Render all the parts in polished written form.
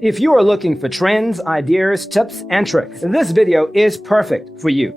If you are looking for trends, ideas, tips, and tricks, this video is perfect for you.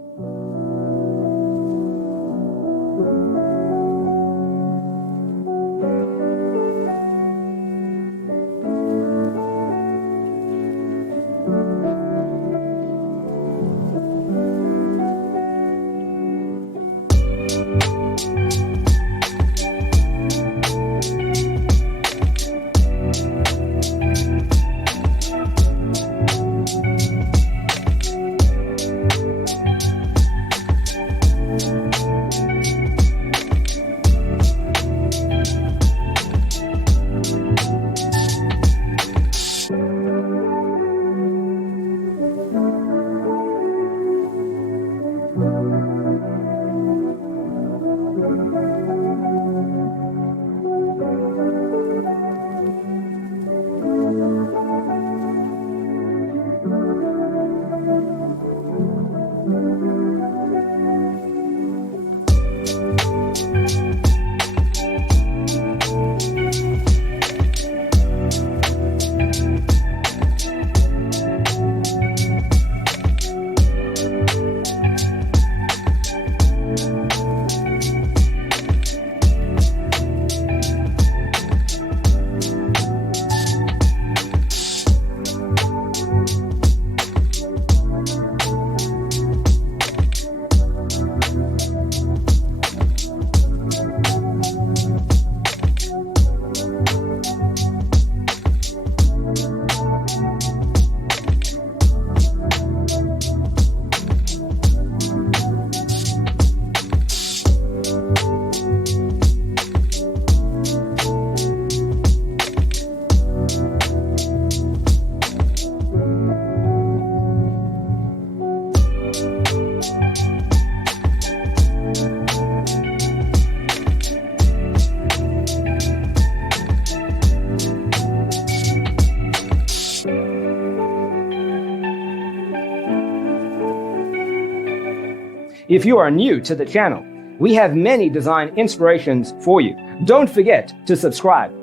If you are new to the channel, we have many design inspirations for you. Don't forget to subscribe.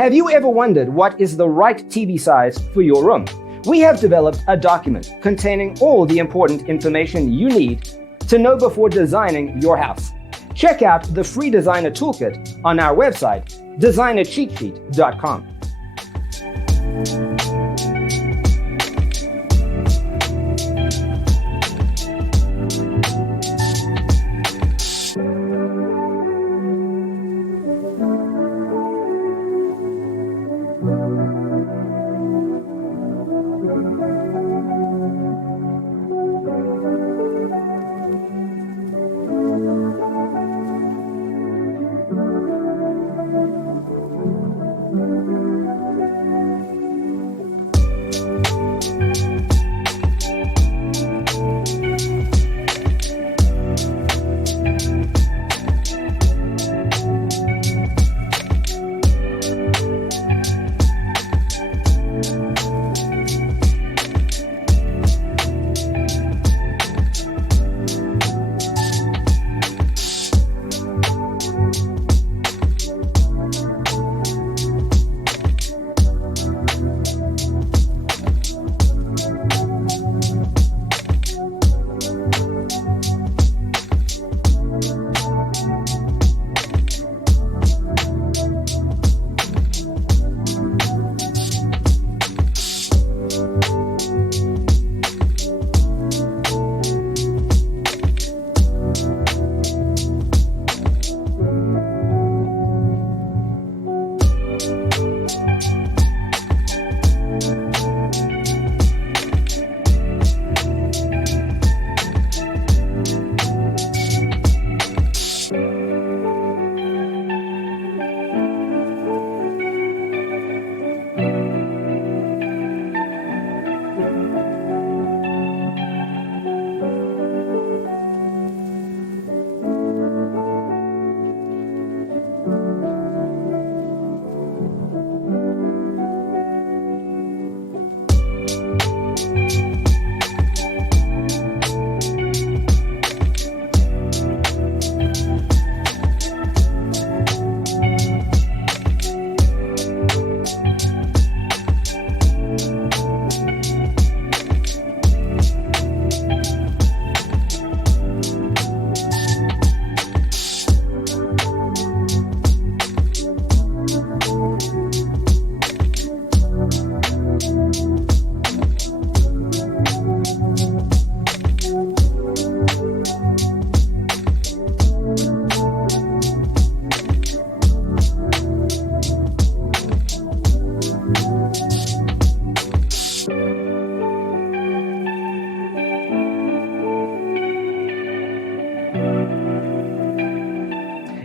Have you ever wondered what is the right TV size for your room? We have developed a document containing all the important information you need to know before designing your house. Check out the free designer toolkit on our website, designercheatsheet.com.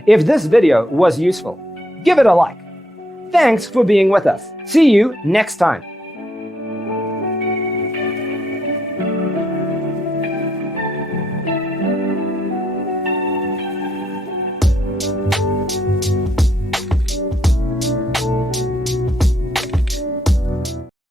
If this video was useful, give it a like. Thanks for being with us. See you next time.